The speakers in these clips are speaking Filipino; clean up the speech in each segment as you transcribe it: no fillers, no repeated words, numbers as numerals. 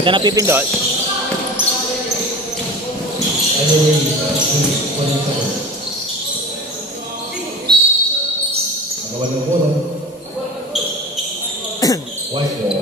Ito na pipindot. White ball.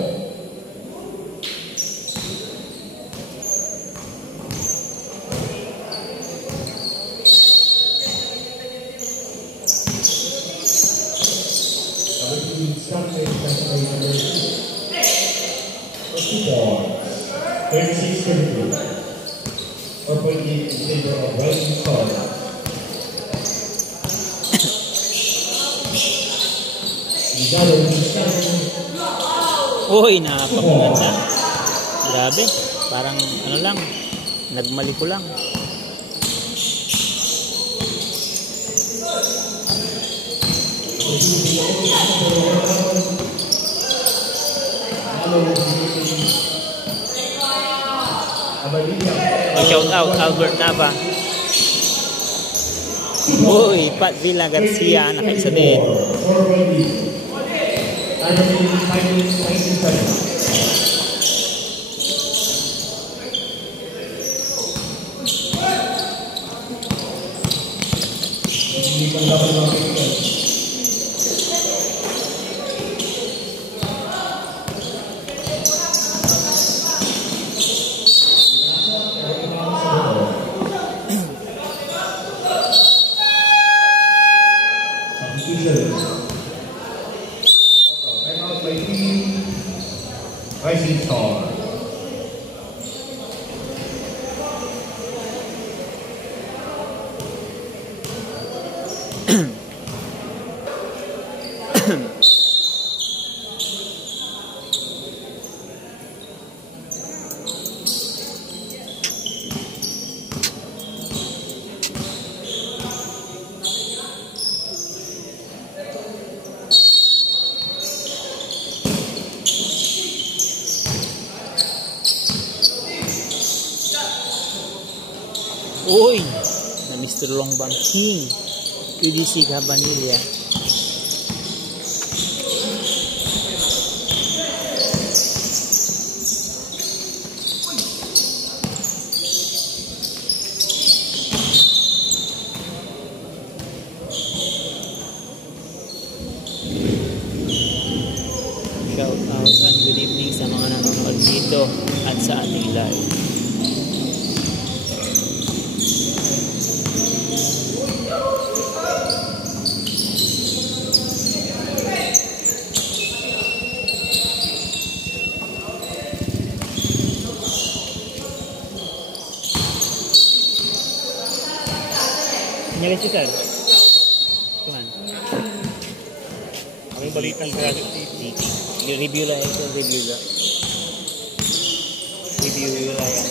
Uy, napakaganda. Grabe, parang ano lang, nagmali ko lang. Oh, shout out Albert Nava. Uy, Pat Villa Garcia, nakaisa din. Rising Star. Uy, na Mr. Longbang King, PDC Cabanilla. Shout out and good evening sa mga nanonood dito at sa ating live. Nyari si Sir. Tuhan. Kami balikan sa Review lang ito, review lang. Review lang yan.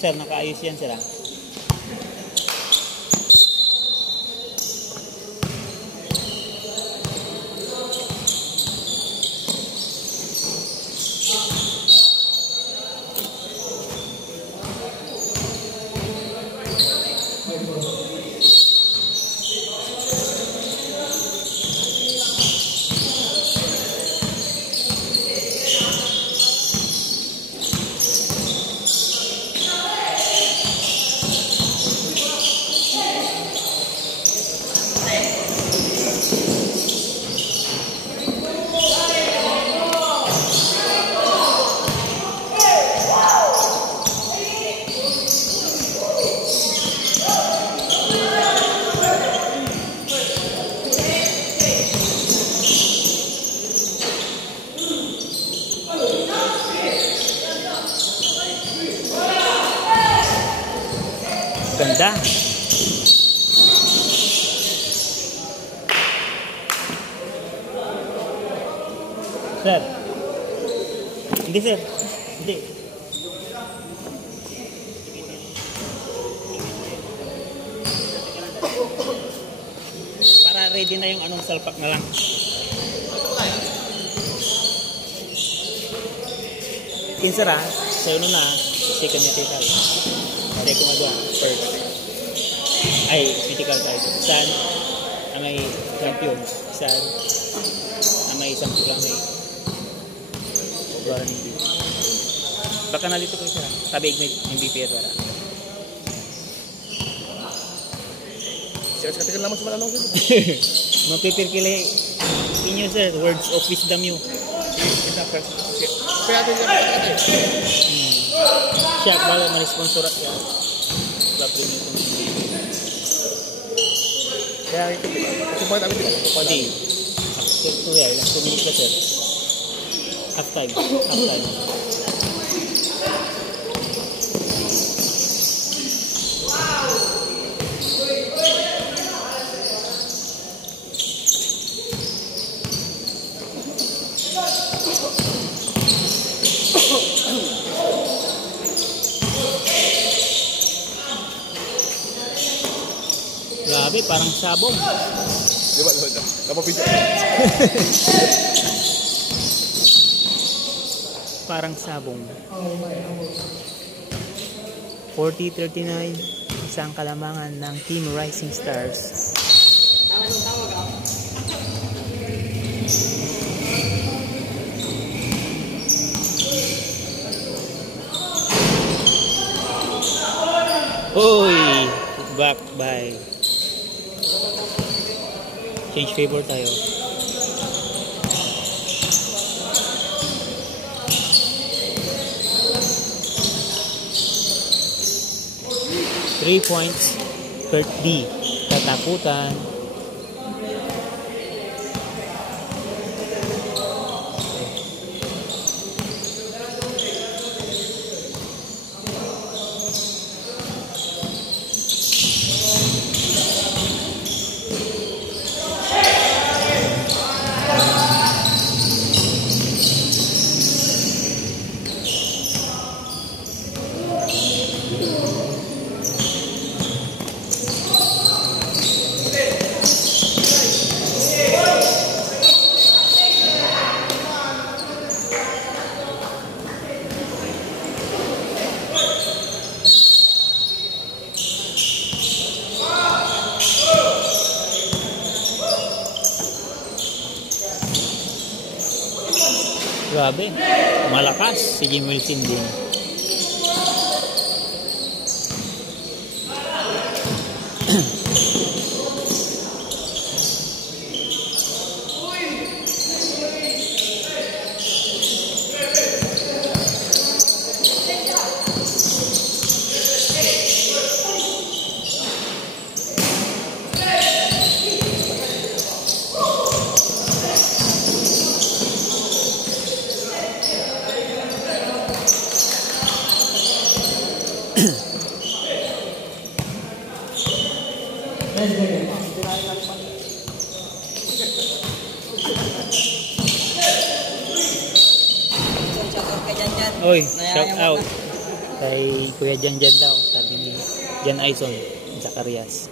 Sir, nakaayos yan sila. Ganda. Sir. Hindi sir. Hindi. Para ready na yung anong salpak na lang. Sir ah. Sa uno na, second niya title. Second agwa, first. Ay, mythical title. San, ang may champion. San, ang may isang may Warren MVP. Baka nalito ko isa. Tabi may MVP at wala. Siya katikan naman sa malanong sila. Mapipirkilay inyo sir, words of wisdom nyo. Kaya natin yung katikan. Siya, bago ma-responsorat siya. Ba-premium kong MVP. Kaya ito, kasi bakit namin dito? Hindi. Ito yan, ilang 2 minutes na sir. Half time. Half time. Grabe, parang sabong. Di ba, Lord? Kapapidyo. Parang sabong. 40-39, isang kalamangan ng Team Rising Stars. Oy! Back by. Change favor tayo. Three points. Kurt D. Katakutan. Grabe, malakas si Jim Wilson din. Oy, shout out kay Kuya Jan daw, sabi ni Jan Aison Zacarias.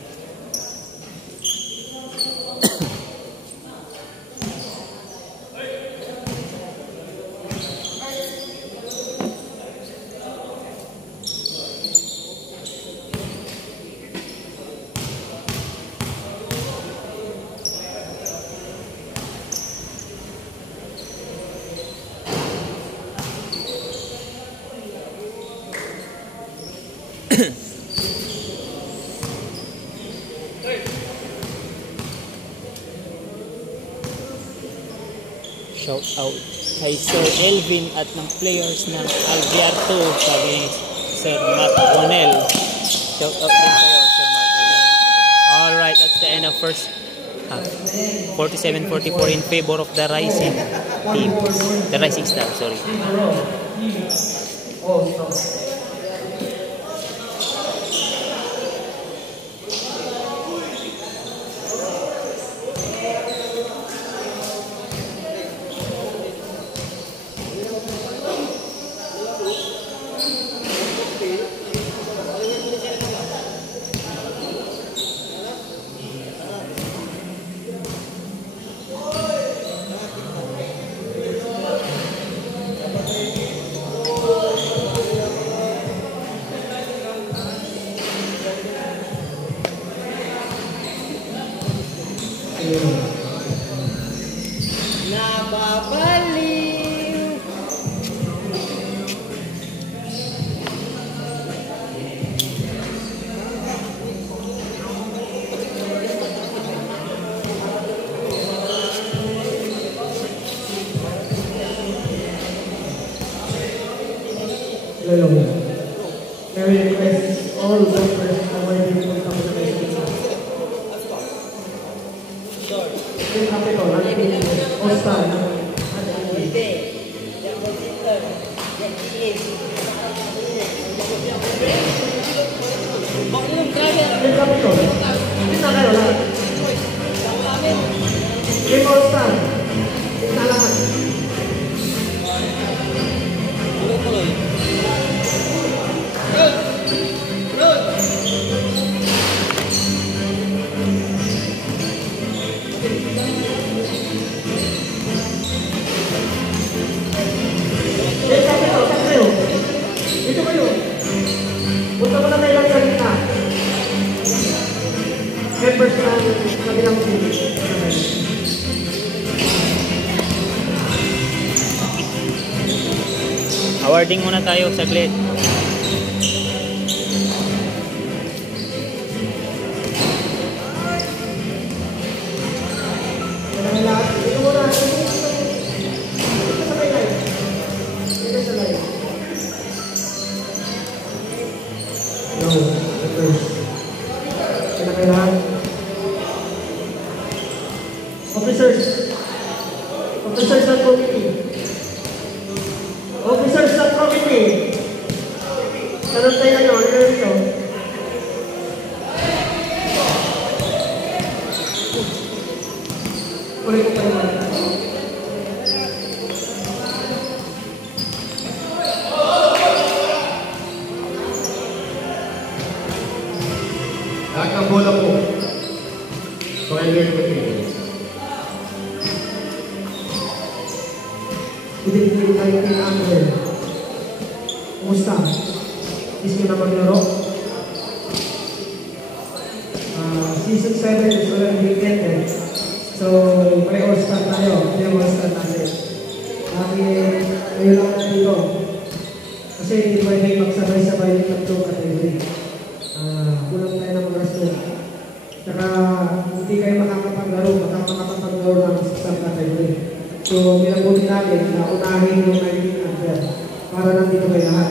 Shout out kay Sir Elvin at ng players ng Alberto, sabi ni Sir Matt Ronel. Shout out din kayo, Sir Matt Ronel. Alright, that's the end of first half. 47-44 in favor of the Rising team. The Rising Star, sorry. Very request all workers awarding from Kapitol Pizza. Yung Kapitol, natin all-star. Yung Kapitol, hindi na kayo lahat. Yung all-star, yung lahat. Dito kayo. Punta mo na kayo lang sa gitna. Members na kabilang team. Awarding muna tayo saglit. Dito muna. Dito sa may line. Dito sa line. No, members. Kailangan. Officers. Officers ng committee. Officers ng committee. Tanong tayo ano ito? Ulit ko pa naman. Lahat ng bola po. Surrender to the field. Ibigay tayo kay Amber. Kumusta? Is nyo na maglaro? Season 7 is already ended. So, may all-star tayo. May all-star natin. Dahil kayo lang na dito. Kasi hindi pwede magsabay-sabay yung tatlong category. Kulang tayo ng mga rason. Saka hindi kayo makakapaglaro ng isang category. So, minabuti natin na unahin yung 19 Ampere para nandito kayo lahat.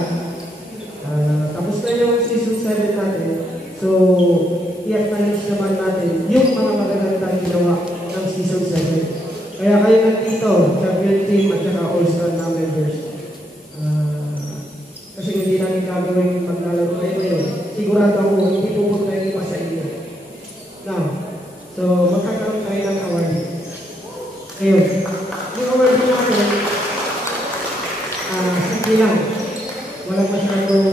Tapos na yung season 7 natin. So, i-acknowledge naman natin yung mga magagandang ginawa ng season 7. Kaya kayo nandito, champion team at saka all-star na members. Kasi hindi namin gagawin maglalaro kayo ngayon. Sigurado ako, hindi pupunta yung iba sa inyo. Now, so magkakaroon tayo ng award. Ngayon, yung award natin, simple lang. Walang masyadong,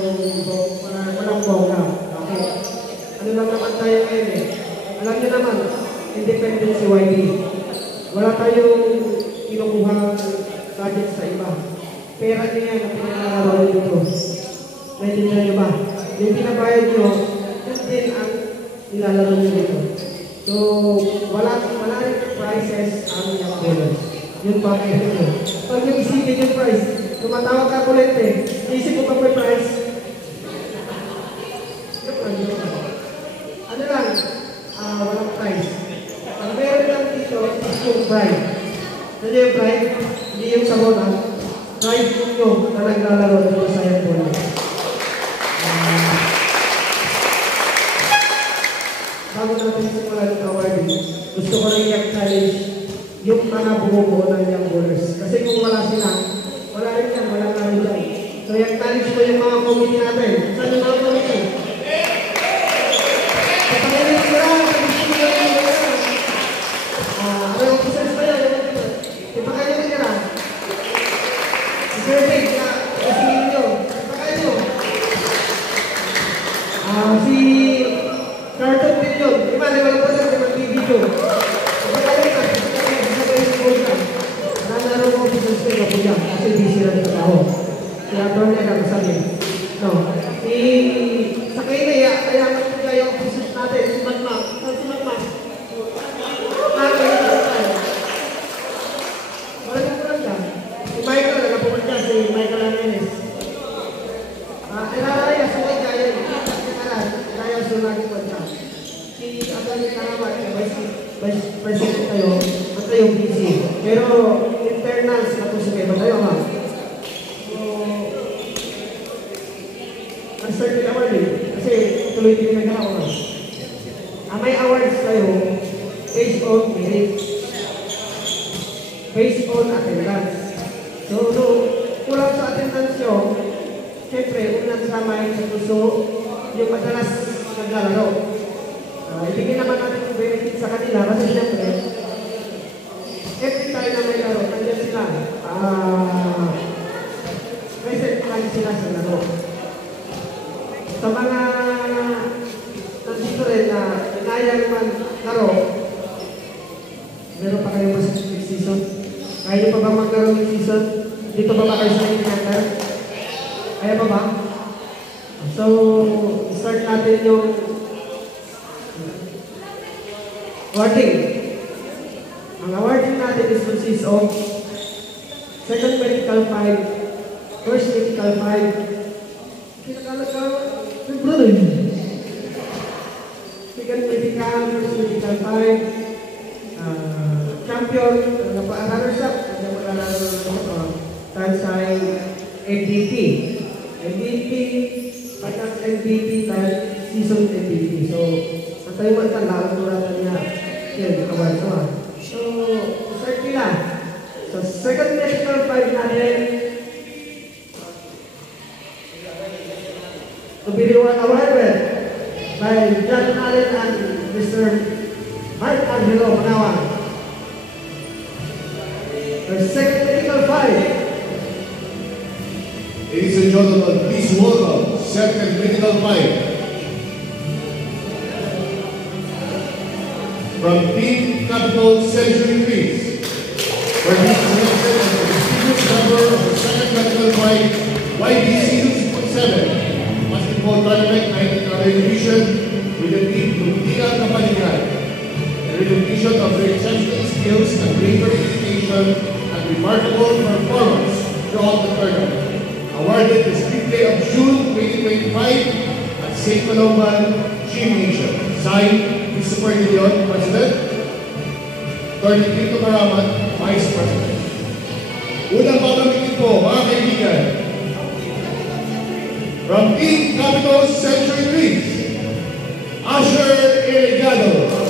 walang bongga. Okay? Ano lang naman tayo ngayon eh. Alam niyo naman, independent si YD. Wala tayong kinukuha budget sa iba. Pera niyo yan ang pinag-aaral dito. Naintindihan niyo ba? Yung pinabayad niyo, yun din ang nilalaro niyo dito. So, wala rin prices ang young bowlers. Yun pa kayo niyo. Pag yung isipin yung price, tumatawag ka ulit eh. Isip mo pa may price. Ano lang? Walang price. Ang meron lang dito is yung price. Ano yung price? Hindi yung sa bola. Price nyo na naglalaro dito sa young bowlers. Bago natin simulan ng awarding, gusto ko rin i-acknowledge yung mga bumubuo ng young bowlers. Kasi kung wala sila, wala rin yan, wala kami dyan. So i-acknowledge ko yung mga committee natin. Saan yung mga committee? Kapagalitin ko lang, kapagalitin ko lang. Ano yung officers pa yan? Ipakalitin ka lang. Survey, kasingin nyo. Ipakalitin nyo. Si Carton din yun. Diba, di ba lang po lang, di ba video? Ipakalitin ka. Nalaro ko officers ko yung kapag kasi busy lang sa tao. Kaya doon niya kakasabi. No. Sa kayo kaya magpagay yung officers natin, si Magmag. Si Magmag. Wala nang kurang ka. Si Michael, nakapumunta si Michael Aneles. Ilaraya, sumay ka yun. Ilaraya, sumay ka. Si Adani Karamat, vice president tayo, at tayo busy. Pero internals na po si Kaya tayo ha. circle award eh. Kasi tuloy din nag-award. May awards kayo based on merit. Based on attendance. So, kulang sa attendance nyo, siyempre, unang samay sa puso, yung madalas naglalaro. Ibigin naman natin yung benefit sa kanila kasi siyempre, every time na may laro, nandiyan sila. Present lang sila sa laro. Sa mga nandito rin na inayang man laro, meron pa kayo mas next season? Kaya nyo pa ba magkaroon ng season? Dito ba kayo sa inyo? Kaya pa ba? So, start natin yung awarding. Ang awarding natin is consists of second medical 5, first medical 5, kinakalat ka, brother. Second medical, first medical 5, champion, runners-up, Tansay MVP. MVP, pagkat MVP, season MVP. So, ang tayo matala, umuratan niya. Yan, award ko ah. So, start nila. So, second medical 5 natin. To be awarded by John Allen and Mr. Mike Angelo Manawan. The second medical 5. Ladies and gentlemen, please welcome second medical 5 from Team Capital Century Trees, where he is selected as the distinguished member of the second medical 5 YBC 2.7 Basketball Tournament 19th Division with the team Lumpia Kapalikan. A recognition of their exceptional skills and greater dedication and remarkable performance throughout the tournament. Awarded this 5th day of June 2025 at St. Maloban Gymnasium. Signed, Christopher De Leon, President. Attorney Tito Maraman, Vice President. Unang babanggitin po, mga kaibigan, from Team Capital Century Trees, Asher Irigado.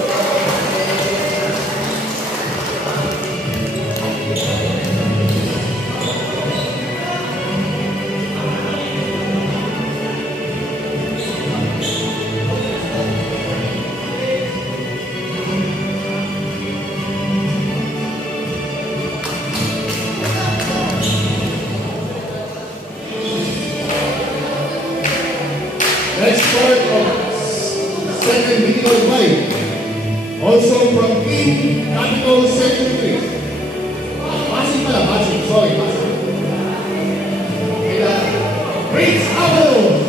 Next part of second medical 5, also from Team Capital Century. Passing pala, passing, sorry, passing. Prince Avalos.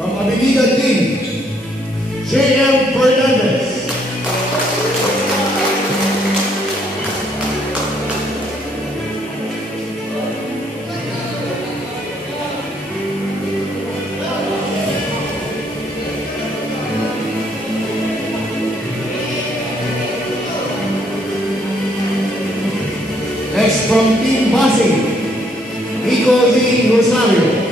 From Abiligan Team, J.M. Fernandez. Next from Team Pasig, Nico Z. Rosario.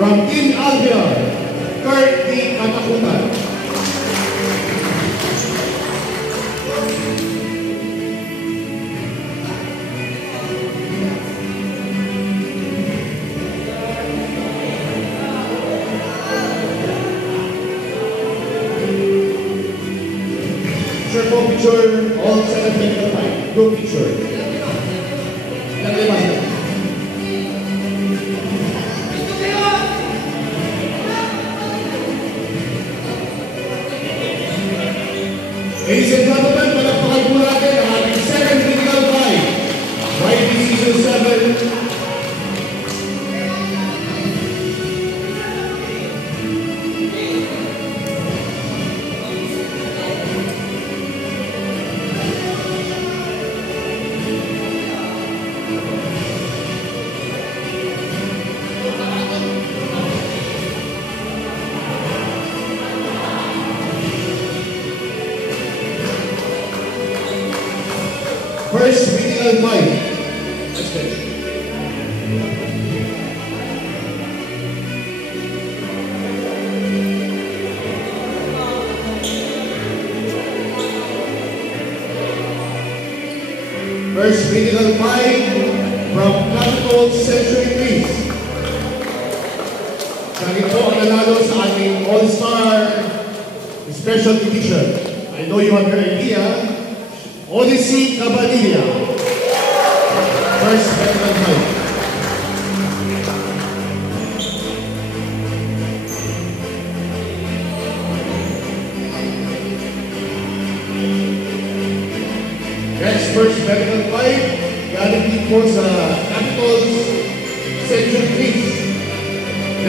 From Team Alvear, Kurt D. Katakutan. Circle picture, all 7 medical 5. Group picture. Ladies and gentlemen, palakpakan po natin ang ating second critical fight. YB Season 7. First critical fight. Let's go. First critical fight from Capitol Century Greece. Sagit po ang nanalo sa ating All-Star Special Edition. I know you have your idea. Odyssey Cabanilla. First critical fight. Next first medical fight, galing din po sa Capitol Central Greece.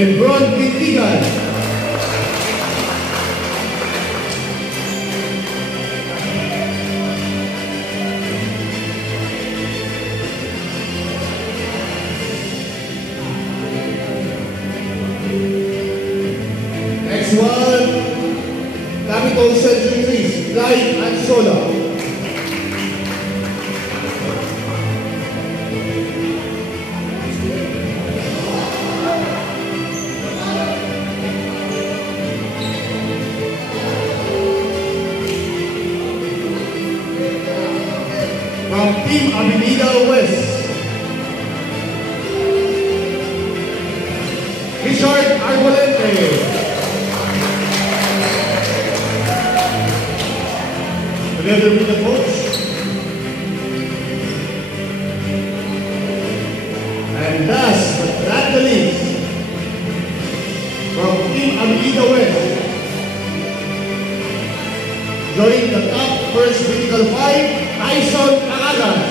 Lebron Bintigan. Next one, Capitol Central Greece, Light and Sola. From Team Avenida West, Richard Arbolente. Together with the coach. And last but not the least, from Team Avenida West, joining the top first critical fight, Tyson Agagas.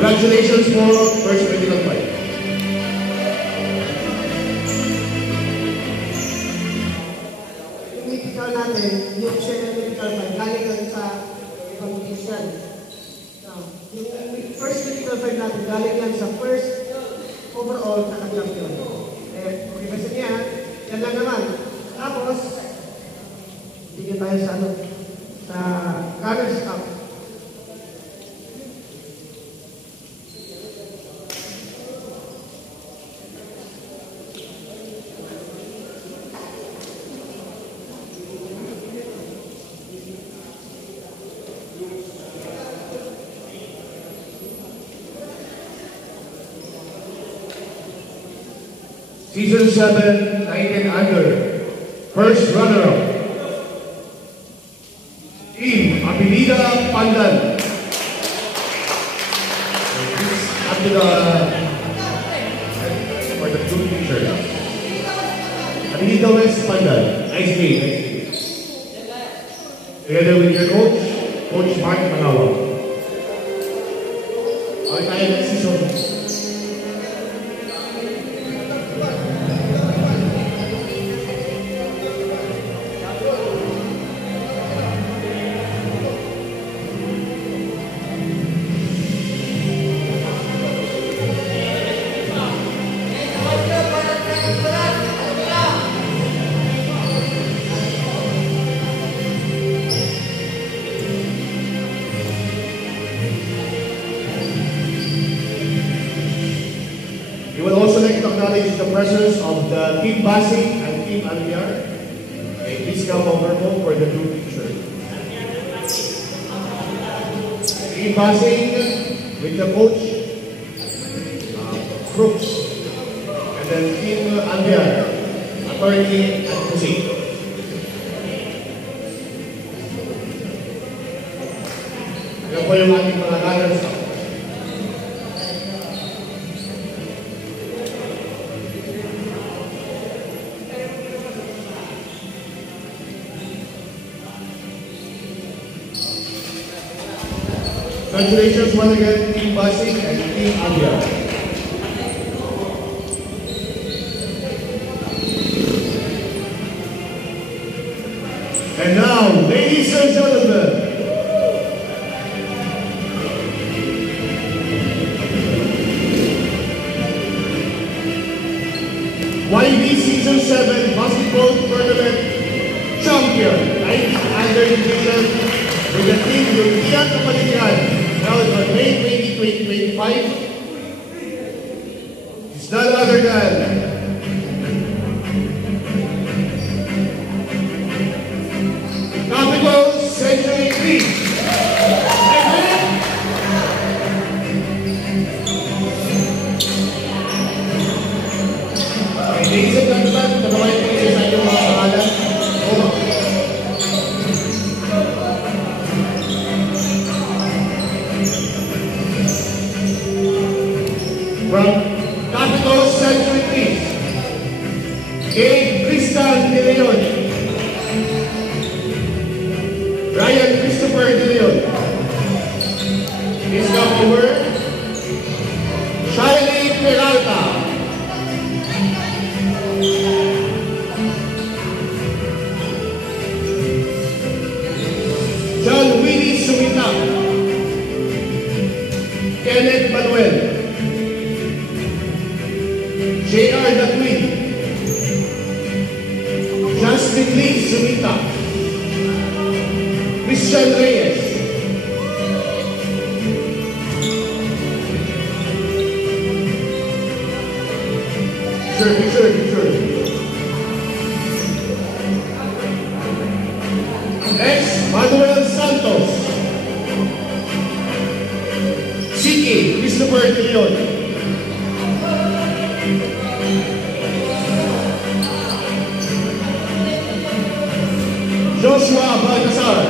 Congratulations for first critical fight. Yung critical natin, yung second critical fight, galing lang sa competition. Yung first critical fight natin, galing lang sa first overall naka-champion. Okay kasi niya, yan lang naman. Tapos, tigil tayo sa sa Gunners Cup. Season 7, 19 under. First runner-up, Team Avenida Pandan. Up to the for the blue t-shirt. Avenida West Pandan. Nice game, nice game. Together with your coach, Coach Mark Manawa. Okay tayo next season. acknowledge the presence of the Team Basing and Team Alviar. Okay, please come over home for the group picture. Team Basing with the coach, Crooks, and then Team Alviar, Attorney at Jose. Yan po yung ating mga runners up. Congratulations once again, Team Basing and Team Alviar. And now, ladies and gentlemen, YB Season 7 Basketball Tournament Champion, 19 under division with the team European Kapaligiran, held on May 20, 2025. It's none other than Capital Century League. Ladies and gentlemen, pagkawin po isa sa inyong mga pangalan. From Capital Century League, Gabe Tristan De Leon, Ryan Christopher De Leon, please come over, Shiley Peralta, John Willie Sumita, Kenneth Manuel, J.R. Daquin, Justin Lee Sumita, Christian Reyes, Picture. Next, Manuel Santos, Siki Christopher De Leon, Joshua Balcazar,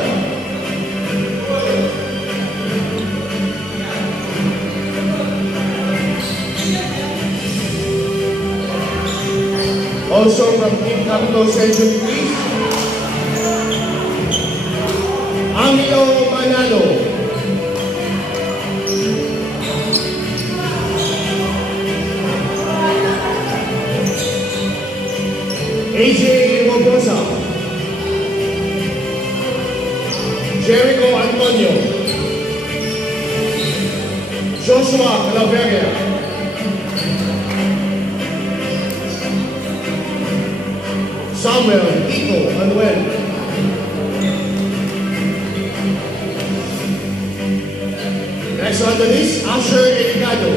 also from Team Capital Century League, Angelo Manalo, AJ Robosa, Jericho Antonio, Joshua Calaveria, Samuel Tito Manuel, next on the list, Asher Eligado,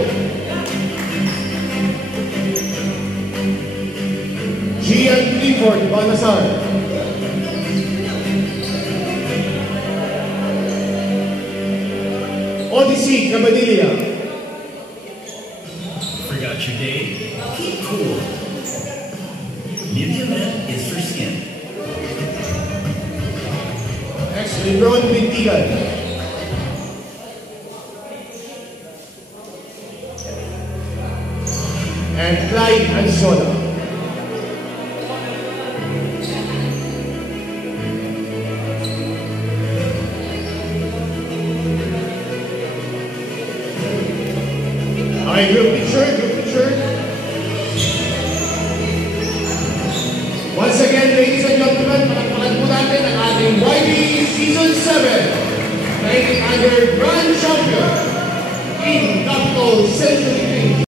Gian Clifford Balazar, Odyssey Cabadilla, Forgot your day? Keep cool. Nivea Men is for skin. next Lebron Bintigan, and Clyde Ansola. Okay, group picture. Once again, ladies and gentlemen, palakpakan po natin ang ating YB Season 7 19 under Grand Champion, Team Capital Century League.